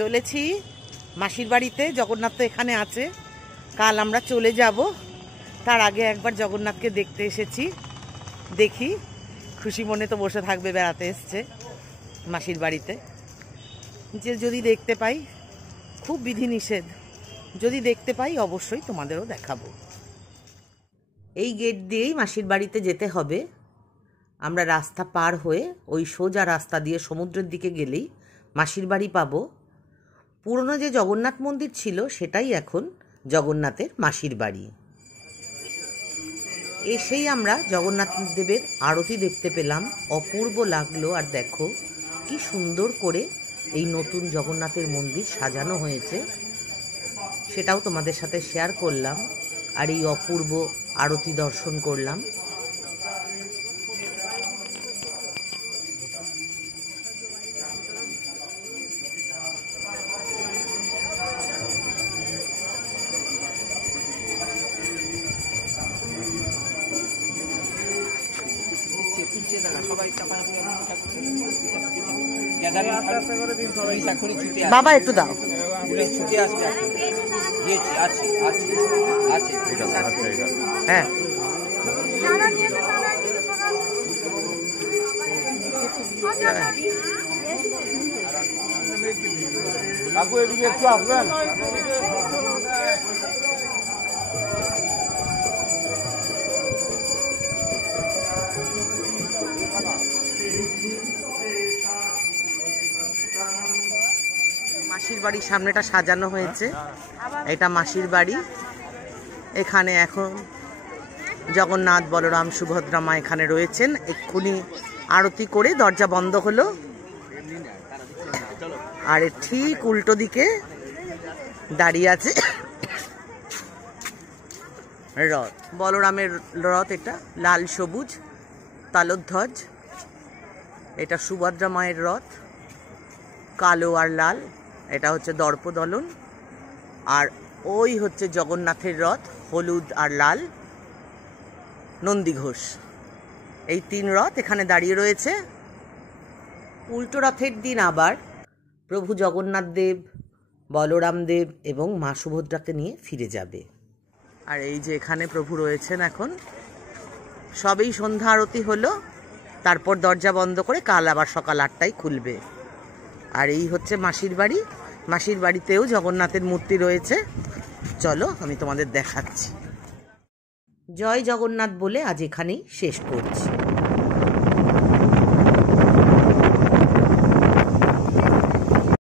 চলেছি মাসির বাড়িতে। জগন্নাথ তো এখানে আছে, কাল আমরা চলে যাব। তার আগে একবার জগন্নাথকে দেখতে এসেছি, দেখি। খুশি মনে তো বসে থাকবে, বেড়াতে এসছে মাসির বাড়িতে। যে যদি দেখতে পাই, খুব বিধিনিষেধ, যদি দেখতে পাই অবশ্যই তোমাদেরও দেখাবো। এই গেট দিয়েই মাসির বাড়িতে যেতে হবে। আমরা রাস্তা পার হয়ে ওই সোজা রাস্তা দিয়ে সমুদ্রের দিকে গেলেই মাসির বাড়ি পাবো। পুরনো যে জগন্নাথ মন্দির ছিল সেটাই এখন জগন্নাথের মাসির বাড়ি। এসেই আমরা জগন্নাথ দেবের আরতি দেখতে পেলাম, অপূর্ব লাগলো। আর দেখো কি সুন্দর করে এই নতুন জগন্নাথের মন্দির সাজানো হয়েছে, সেটাও তোমাদের সাথে শেয়ার করলাম। আর এই অপূর্ব আরতি দর্শন করলাম। বাবা একটু দাও। হ্যাঁ, কাকু এদিকে একটু আসবেন। মাসির বাড়ির সামনেটা সাজানো হয়েছে, এটা মাসির বাড়ি। এখানে এখন জগন্নাথ, বলরাম, সুভদ্রা মা এখানে রয়েছেন। এক্ষুনি আরতি করে দরজা বন্ধ হলো। আর ঠিক উল্টো দিকে দাঁড়িয়ে আছে রথ, বলরামের রথ। এটা লাল সবুজ তালধ্বজ। এটা সুভদ্রা মায়ের রথ, কালো আর লাল। এটা হচ্ছে দর্পদলন। আর ওই হচ্ছে জগন্নাথের রথ, হলুদ আর লাল নন্দীঘোষ। এই তিন রথ এখানে দাঁড়িয়ে রয়েছে। উল্টো রথের দিন আবার প্রভু জগন্নাথ দেব, বলরাম দেব এবং মা সুভদ্রাকে নিয়ে ফিরে যাবে। আর এই যে এখানে প্রভু রয়েছেন এখন। সবেই সন্ধ্যা আরতি হলো, তারপর দরজা বন্ধ করে কাল আবার সকাল 8টায় খুলবে। আর এই হচ্ছে মাসির বাড়ি। মাসির বাড়িতেও জগন্নাথের মূর্তি রয়েছে। চলো আমি তোমাদের দেখাচ্ছি। জয় জগন্নাথ বলে আজ এখানেই শেষ করছি।